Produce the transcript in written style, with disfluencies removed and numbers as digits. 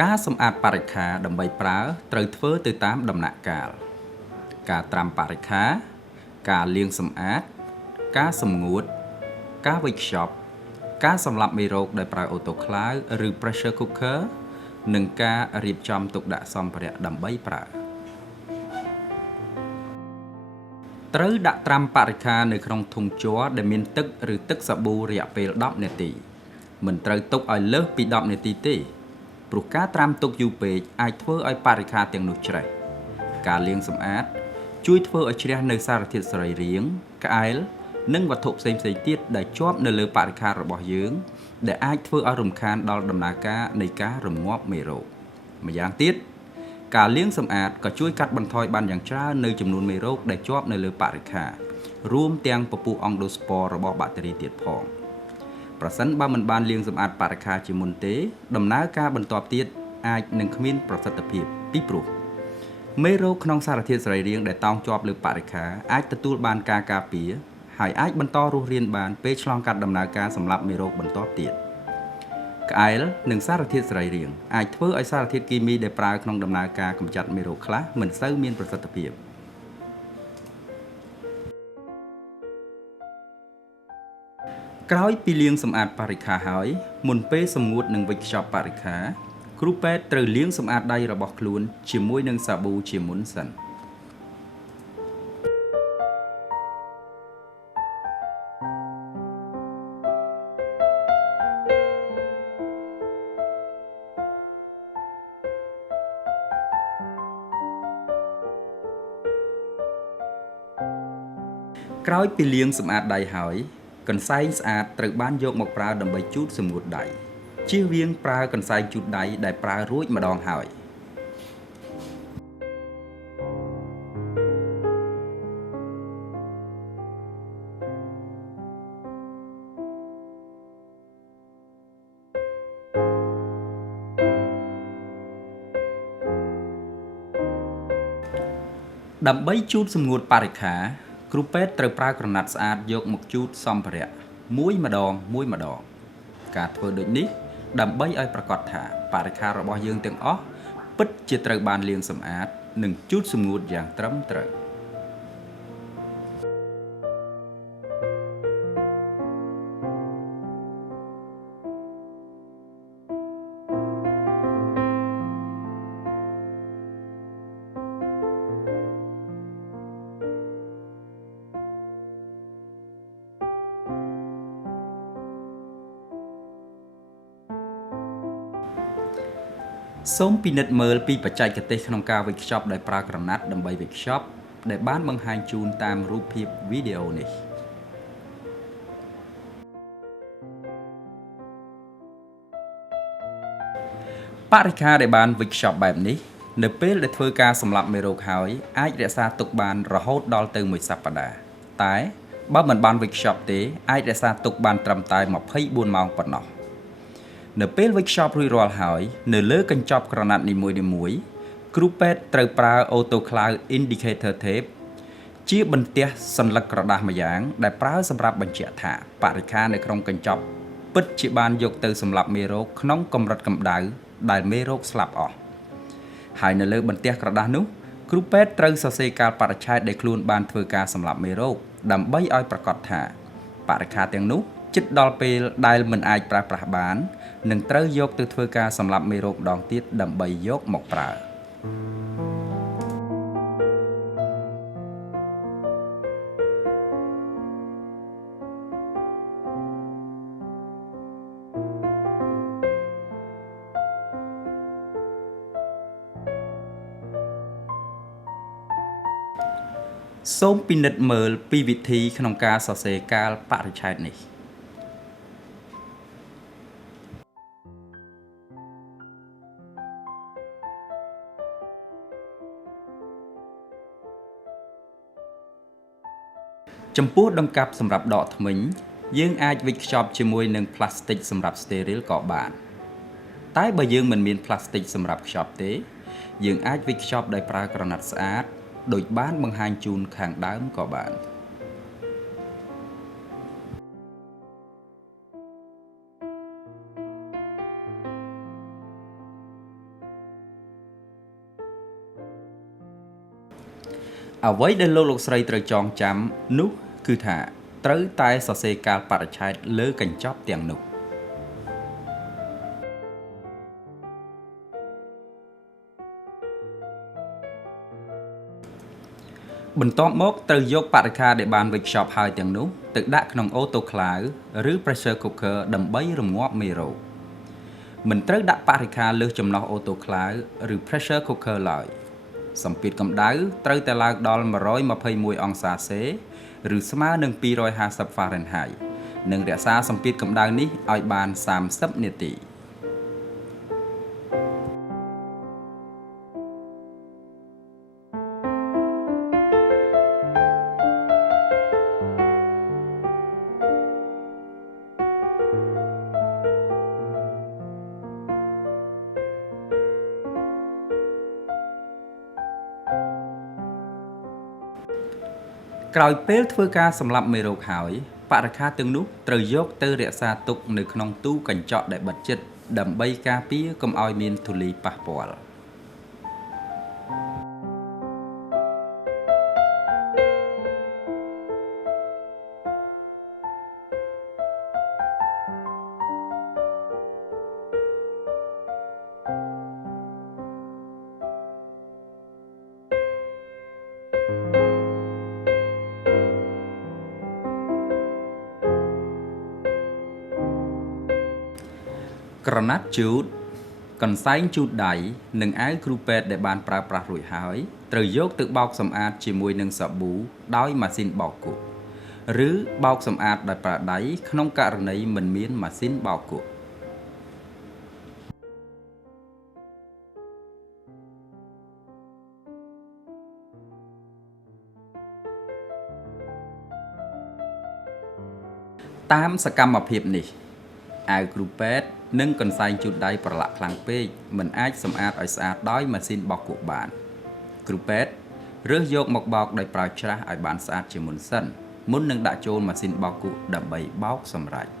ការសម្អាតបរិក្ខារដើម្បីប្រើត្រូវធ្វើទៅតាមដំណាក់កាលការត្រាំបរិក្ខារការលាងសម្អាតការសម្ងួតការវេចខ្ចប់ការសម្លាប់មេរោគដោយប្រើអូតូក្លាវឬ pressure cooker និងការរៀបចំទុកដាក់សម្ភារៈដើម្បីប្រើត្រូវដាក់ត្រាំបរិក្ខារនៅក្នុងធុងជ័រដែលមានទឹកឬទឹកសាប៊ូរយៈពេល10នាទីមិនត្រូវទុកឲ្យលើសពី10នាទីទេព្រោះការត្រាំទុកយូរពេកអាចធ្វើឲ្យបរិក្ខារទាំងនោះច្រេះការលាងសម្អាតជួយធ្វើឲ្យជ្រះនៅសារធាតុសរីរាង្គក្អែលនិងវត្ថុផ្សេងៗទៀតដែលជាប់នៅលើបរិក្ខាររបស់យើងដែលអាចធ្វើឲ្យរំខានដល់ដំណើរការនៃការរងាប់មេរោគម្យ៉ាងទៀតការលាងសម្អាតក៏ជួយកាត់បន្ថយបានយ៉ាងច្រើននៅចំនួនមេរោគដែលជាប់នៅលើបរិក្ខាររួមទាំងពពុះអង់ដូស្ព័ររបស់បាក់តេរីទៀតផងប្រសិនបើមិនបានលាងសម្អាតបរិក្ខារជាមុនទេដំណើរការបន្ទាប់ទៀតអាចនឹងគ្មានប្រសិទ្ធភាពពីព្រោះមេរោគក្នុងសារធាតុសរីរាង្គដែលតោងជាប់លើបរិក្ខារអាចទទួលបានការការពារហើយអាចបន្តរស់រានបានពេលឆ្លងកាត់ដំណើរការសម្លាប់មេរោគបន្ទាប់ទៀតក្អែលនិងសារធាតុសរីរាង្គអាចធ្វើឲ្យសារធាតុគីមីដែលប្រើក្នុងដំណើរការកម្ចាត់មេរោគខ្លះមិនសូវមានប្រសិទ្ធភាពក្រោយពីលាងសម្អាតបរិក្ខារហើយមុនពេលសម្ងួតនិងវេចខ្ចប់បរិក្ខារគ្រូពេទ្យត្រូវលាងសម្អាតដៃរបស់ខ្លួនជាមួយនឹងសាប៊ូជាមុនសិនក្រោយពីលាងសម្អាតដៃហើយកន្សែងស្អាតត្រូវបានយកមកប្រើដើម្បីជូតសម្ងួតដៃជៀសវាងប្រើកន្សែងជូតដៃដែលប្រើរួចម្ដងហើយដើម្បីជូតសម្ងួតបរិក្ខារគ្រូពេទ្យត្រូវប្រើក្រណាត់ស្អាតយកមកជូតសម្ភារៈមួយម្ដងការធ្វើដូចនេះដើម្បីឲ្យប្រាកដថាបរិក្ខាររបស់យើងទាំងអស់ពិតជាត្រូវបានលាងសម្អាតនិងជូតសម្ងួតយ៉ាងត្រឹមត្រូវសូមពិនិត្យមើលពីបច្ចេកទេសក្នុងការវេចខ្ចប់ដោយប្រើក្រណាត់ដើម្បីវេចខ្ចប់ដែលបានបង្ហាញជូនតាមរូបភាពវីដេអូនេះបរិក្ខារដែលបានវេចខ្ចប់បែបនេះនៅពេលដែលធ្វើការសម្លាប់មេរោគហើយអាចរក្សាទុកបានរហូតដល់ទៅ1សប្តាហ៍តែបើមិនបានវេចខ្ចប់ទេអាចរក្សាទុកបានត្រឹមតែ24ម៉ោងប៉ុណ្ណោះនៅពេលវេចខ្ចប់រួចរាល់ហើយនៅលើកញ្ចប់ក្រណាត់នីមួយៗគ្រូពេទ្យត្រូវប្រើ Autoclave Indicator Tape ជាបន្ទះសន្លឹកក្រដាសម្យ៉ាងដែលប្រើសម្រាប់បញ្ជាក់ថាបរិក្ខារនៅក្នុងកញ្ចប់ពិតជាបានយកទៅសម្លាប់មេរោគក្នុងកម្រិតកម្ដៅដែលមេរោគស្លាប់អស់ហើយនៅលើបន្ទះក្រដាសនោះគ្រូពេទ្យត្រូវសរសេរកាលបរិច្ឆេទដែលខ្លួនបានធ្វើការសម្លាប់មេរោគដើម្បីឲ្យប្រាកដថាបរិក្ខារទាំងនោះជិតដល់ពេលដែលមិនអាចប្រើប្រាស់បាននឹងត្រូវយកទៅធ្វើការសម្លាប់មេរោគម្ដងទៀតដើម្បីយកមកប្រើសូមពិនិត្យមើលពីវិធីក្នុងការសរសេរកាលបរិច្ឆេទនេះចំពោះដង្កាប់សម្រាប់ដកធ្មេញយើងអាចវេចខ្ចប់ជាមួយនឹងផ្លាស្ទិកសម្រាប់ស្តេរីលក៏បានតែបើយើងមិនមានផ្លាស្ទិកសម្រាប់ខ្ចប់ទេយើងអាចវេចខ្ចប់ដោយប្រើក្រណាត់ស្អាតដូចបានបង្ហាញជូនខាងដើមក៏បាន អ្វីដែលលោកស្រីត្រូវចងចាំនោះគឺថាត្រូវតែសរសេរកាលបរិច្ឆេទលើកញ្ចប់ទាំងនោះបន្ទាប់មកត្រូវយកបរិក្ខារដែលបានវេចខ្ចប់ហើយទាំងនោះទៅដាក់ក្នុងអូតូក្លាវឬ pressure cooker ដើម្បីរងាប់មេរោគមិនត្រូវដាក់បរិក្ខារលើសចំណុះអូតូក្លាវឬ pressure cooker ឡើយសម្ពាធកម្ដៅត្រូវតែឡើងដល់121អង្សាសេឬស្មើនឹង250 Fahrenheit និងរក្សាសម្ពាធកម្ដៅនេះឲ្យបាន30នាទីក្រោយពេលធ្វើការសម្លាប់មេរោគហើយបរិក្ខារទាំងនោះត្រូវយកទៅរក្សាទុកនៅក្នុងទូកញ្ចក់ដែលបិទជិតដើម្បីការពារកុំឲ្យមានធូលីប៉ះពាល់ក្រណាត់ជូតកន្សែងជូតដៃនិងអាវគ្រូពេទ្យដែលបានប្រើប្រាស់រួចហើយត្រូវយកទៅបោកសម្អាតជាមួយនឹងសាប៊ូដោយម៉ាស៊ីនបោកគក់ឬបោកសម្អាតដោយប្រើដៃក្នុងករណីមិនមានម៉ាស៊ីនបោកគក់តាមសកម្មភាពនេះអាវគ្រូពេទ្យនិងកន្សែងជូតដៃប្រឡាក់ខ្លាំងពេកមិនអាចសម្អាតឲ្យស្អាតដោយម៉ាស៊ីនបោកគក់បានគ្រូពេទ្យរើសយកមកបោកដោយប្រើច្រាសឲ្យបានស្អាតជាមុនសិនមុននឹងដាក់ចូលម៉ាស៊ីនបោកគក់ដើម្បីបោកសម្រេច